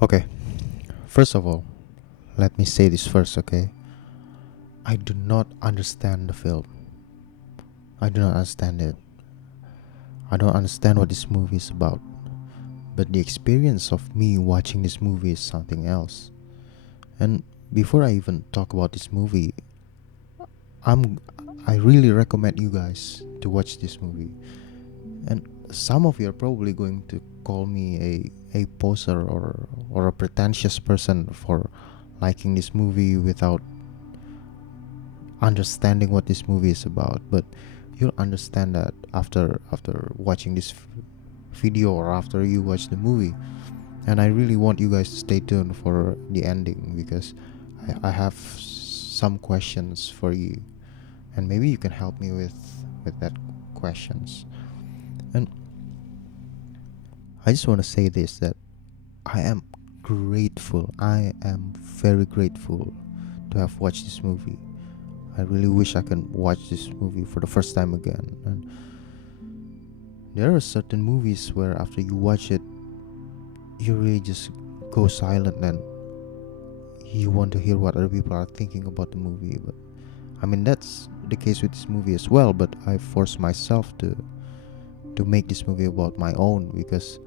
Okay, first of all, let me say this first, okay? I do not understand the film. I do not understand it. I don't understand what this movie is about. But the experience of me watching this movie is something else. And before I even talk about this movie, I'm I really recommend you guys to watch this movie. And some of you are probably going to call me a poser or a pretentious person for liking this movie without understanding what this movie is about, but you'll understand that after watching this video or after you watch the movie. And I really want you guys to stay tuned for the ending because I have some questions for you, and maybe you can help me with that questions. And I just want to say this, that I am very grateful to have watched this movie. I really wish I can watch this movie for the first time again. And there are certain movies where after you watch it, you really just go silent and you want to hear what other people are thinking about the movie. But I mean, that's the case with this movie as well. But I forced myself to make this movie about my own, because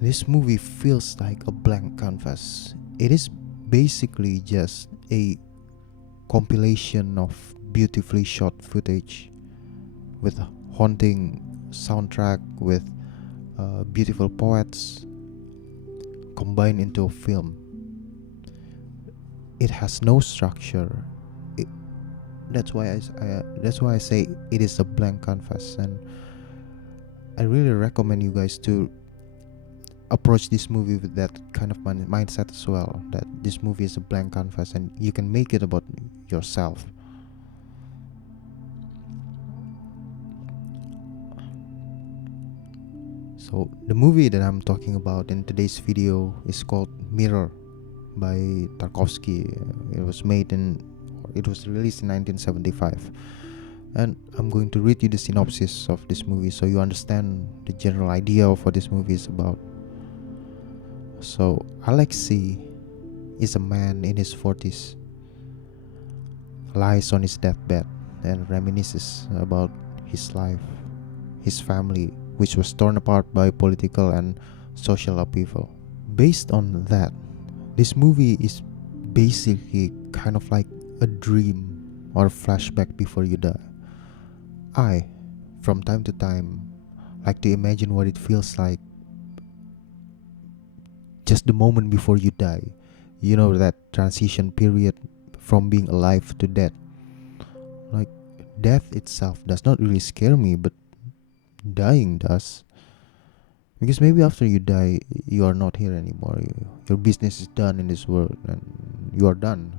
this movie feels like a blank canvas. It is basically just a compilation of beautifully shot footage with a haunting soundtrack, with beautiful poets combined into a film. It has no structure. It, that's why I say it is a blank canvas, and I really recommend you guys to approach this movie with that kind of mindset as well. That this movie is a blank canvas, and you can make it about yourself. So the movie that I'm talking about in today's video is called Mirror by Tarkovsky. It was released in 1975. And I'm going to read you the synopsis of this movie so you understand the general idea of what this movie is about. So Alexei is a man in his 40s, lies on his deathbed and reminisces about his life, his family, which was torn apart by political and social upheaval. Based on that, this movie is basically kind of like a dream or a flashback before you die. I, from time to time, like to imagine what it feels like just the moment before you die. You know, that transition period from being alive to death. Like, death itself does not really scare me, but dying does. Because maybe after you die, you are not here anymore. Your business is done in this world, and you are done.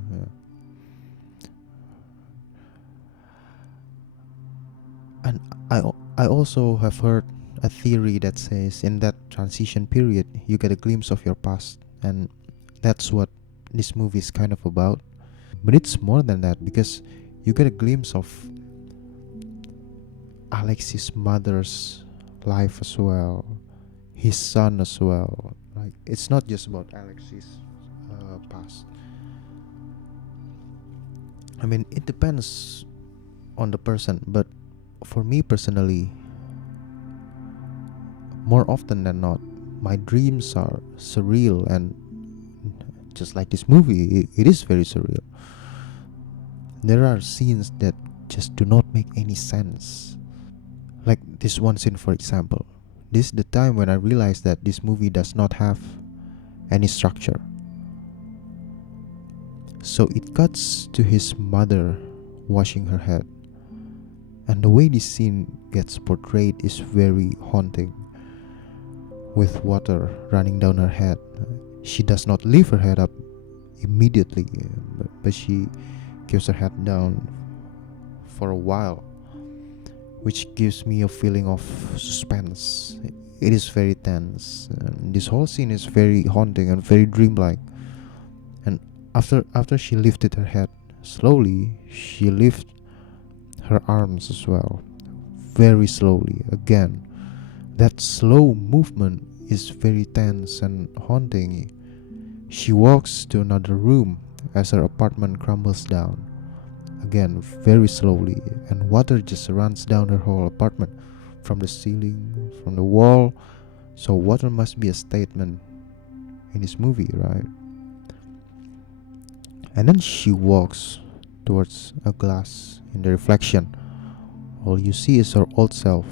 And I also have heard a theory that says in that transition period, you get a glimpse of your past, and that's what this movie is kind of about. But it's more than that, because you get a glimpse of Alex's mother's life as well, his son as well. Like, it's not just about Alex's past. I mean, it depends on the person, but for me personally, more often than not, my dreams are surreal, and just like this movie, it is very surreal. There are scenes that just do not make any sense. Like this one scene, for example. This is the time when I realized that this movie does not have any structure. So it cuts to his mother washing her head. And the way this scene gets portrayed is very haunting, with water running down her head. She does not lift her head up immediately, but she keeps her head down for a while, which gives me a feeling of suspense. It is very tense. And this whole scene is very haunting and very dreamlike. And after she lifted her head slowly, she lifted her arms as well, very slowly. Again, that slow movement is very tense and haunting. She walks to another room as her apartment crumbles down, again very slowly, and water just runs down her whole apartment, from the ceiling, from the wall. So water must be a statement in this movie, right? And then she walks towards a glass. In the reflection, all you see is her old self,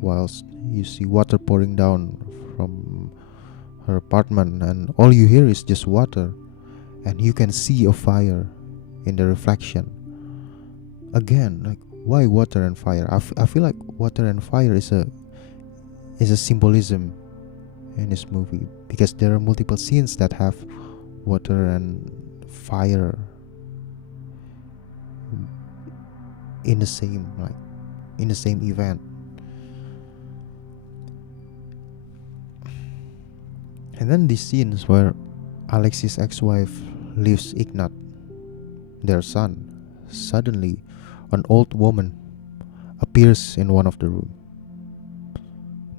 whilst you see water pouring down from her apartment, and all you hear is just water, and you can see a fire in the reflection. Again, like, why water and fire? I feel like water and fire is a symbolism in this movie, because there are multiple scenes that have water and fire in the same, like, in the same event. And then these scenes where Alexis' ex-wife leaves Ignat, their son. Suddenly an old woman appears in one of the rooms.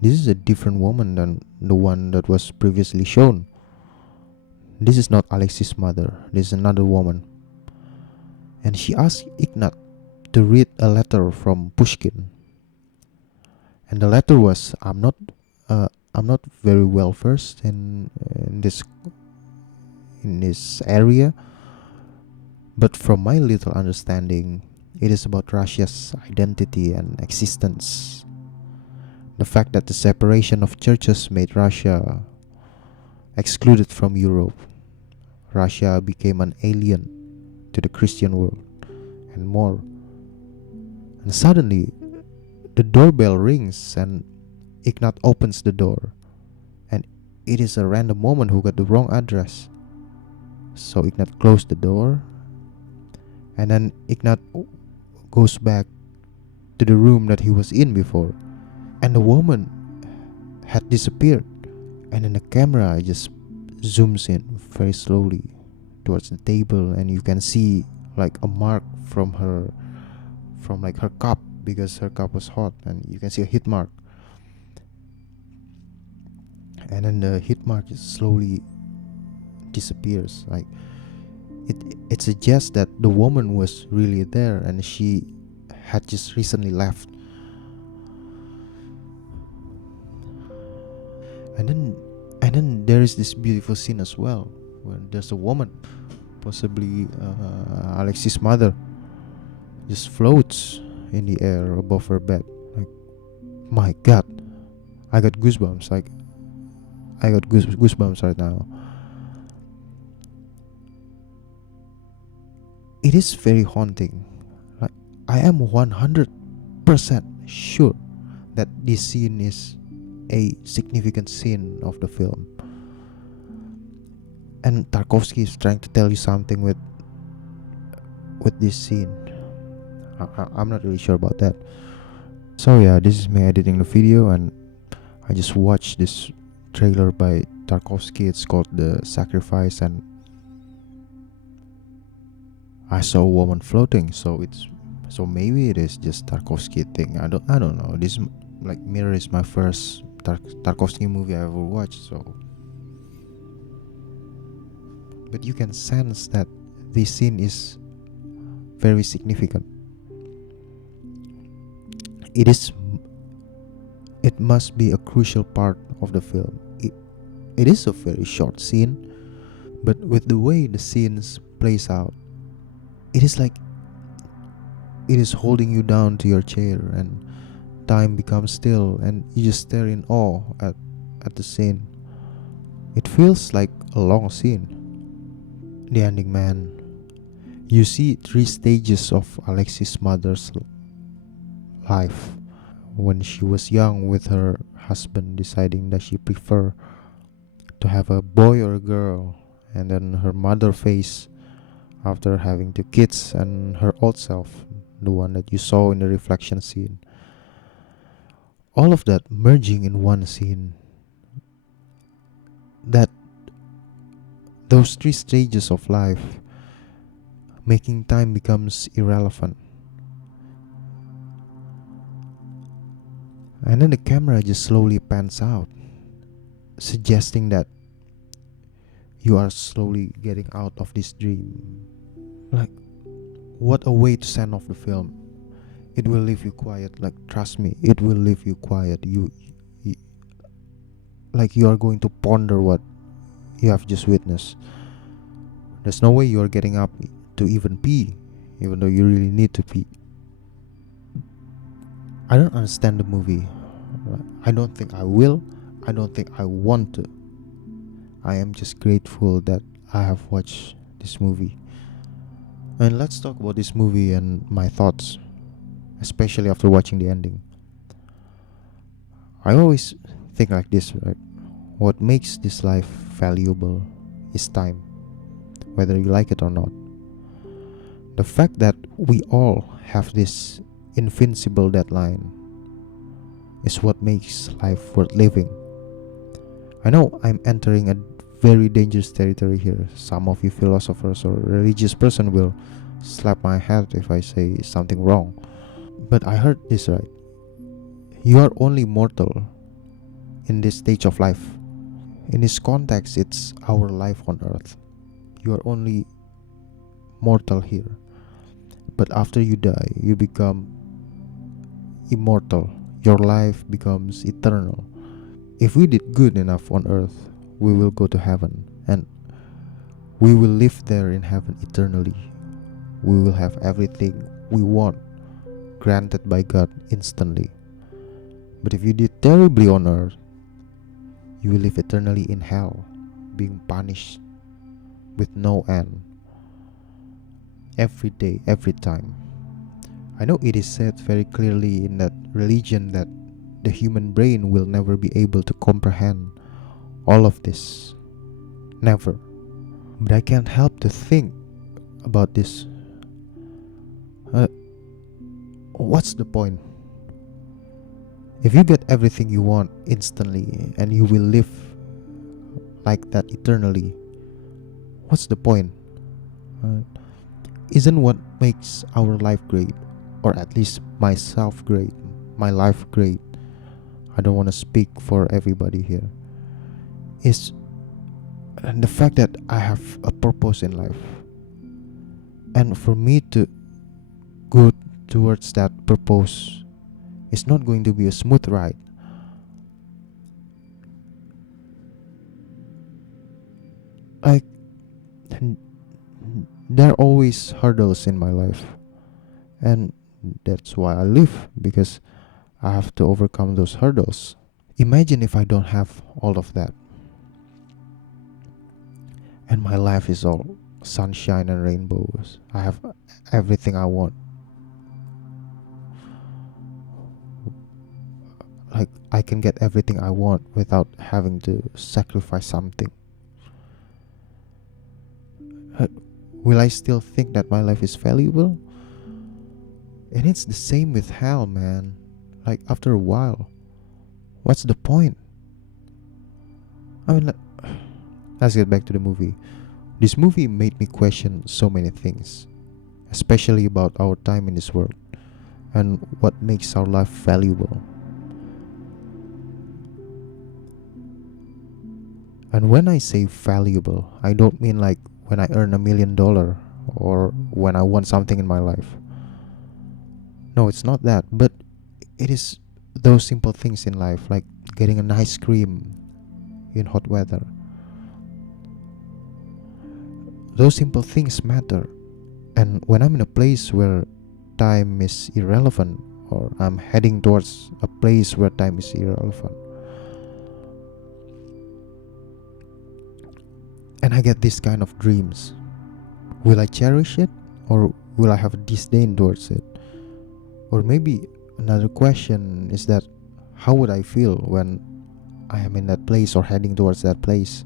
This is a different woman than the one that was previously shown. This is not Alexis' mother, this is another woman. And she asks Ignat to read a letter from Pushkin. And the letter was, I'm not very well versed in this area, but from my little understanding, it is about Russia's identity and existence. The fact that the separation of churches made Russia excluded from Europe. Russia became an alien to the Christian world and more. And suddenly, the doorbell rings and Ignat opens the door. And it is a random woman who got the wrong address. So Ignat closed the door. And then Ignat goes back to the room that he was in before. And the woman had disappeared. And then the camera just zooms in very slowly towards the table, and you can see like a mark from like her cup, because her cup was hot, and you can see a hit mark. And then the hit mark just slowly disappears. Like it suggests that the woman was really there and she had just recently left. And then there is this beautiful scene as well, where there's a woman, possibly Alexis' mother, just floats in the air above her bed. Like, my God, I got goosebumps. Like, I got goosebumps right now. It is very haunting. Like, I am 100% sure that this scene is a significant scene of the film, and Tarkovsky is trying to tell you something with this scene. I'm not really sure about that. So yeah, this is me editing the video, and I just watched this trailer by Tarkovsky. It's called The Sacrifice, and I saw a woman floating. So maybe it is just Tarkovsky thing. I don't know. This like Mirror is my first Tarkovsky movie I ever watched. So, but you can sense that this scene is very significant. It must be a crucial part of the film. It is a very short scene, but with the way the scenes plays out, it is like it is holding you down to your chair, and time becomes still, and you just stare in awe at the scene. It feels like a long scene. The ending, man. You see 3 stages of Alexis' mother's life. When she was young, with her husband deciding that she prefer to have a boy or a girl, and then her mother phase after having 2 kids, and her old self, the one that you saw in the reflection scene. All of that merging in one scene. That those 3 stages of life, making time becomes irrelevant. And then the camera just slowly pans out, suggesting that you are slowly getting out of this dream. Like, what a way to send off the film. It will leave you quiet. Like, trust me, it will leave you quiet. You like you are going to ponder what you have just witnessed. There's no way you are getting up to even pee, even though you really need to pee. I don't understand the movie. I don't think I will. I don't think I want to. I am just grateful that I have watched this movie. And let's talk about this movie and my thoughts, especially after watching the ending. I always think like this, right? What makes this life valuable is time, whether you like it or not. The fact that we all have this invincible deadline is what makes life worth living. I know I'm entering a very dangerous territory here. Some of you philosophers or religious person will slap my head if I say something wrong. But I heard this right. You are only mortal in this stage of life. In this context, it's our life on earth. You are only mortal here. But after you die, you become immortal. Your life becomes eternal. If we did good enough on earth, we will go to heaven and we will live there in heaven eternally. We will have everything we want granted by God instantly. But if you did terribly on earth, you will live eternally in hell, being punished with no end, every day, every time. I know it is said very clearly in that religion that the human brain will never be able to comprehend all of this. Never. But I can't help to think about this. Uh, what's the point? If you get everything you want instantly and you will live like that eternally, what's the point? Uh, isn't what makes our life great, or at least myself great, my life great? I don't want to speak for everybody here. Is the fact that I have a purpose in life, and for me to go towards that purpose, it's not going to be a smooth ride. Like, there are always hurdles in my life, and that's why I live, because I have to overcome those hurdles. Imagine if I don't have all of that and my life is all sunshine and rainbows. I have everything I want. Like, I can get everything I want without having to sacrifice something. Uh, Will I still think that my life is valuable? And it's the same with hell, man. Like, after a while, what's the point? I mean, let's get back to the movie. This movie made me question so many things, especially about our time in this world and what makes our life valuable. And when I say valuable, I don't mean like when I earn $1 million or when I want something in my life. No, it's not that, but it is those simple things in life, like getting an ice cream in hot weather. Those simple things matter. And when I'm in a place where time is irrelevant, or I'm heading towards a place where time is irrelevant, and I get this kind of dreams, will I cherish it, or will I have a disdain towards it? Or maybe another question is that, how would I feel when I am in that place or heading towards that place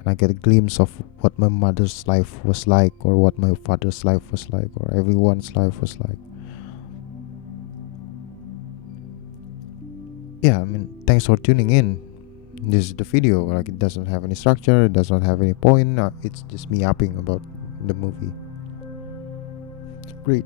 and I get a glimpse of what my mother's life was like, or what my father's life was like, or everyone's life was like? Yeah, I mean, thanks for tuning in. This is the video. Like, it doesn't have any structure, it does not have any point. It's just me yapping about the movie. Great.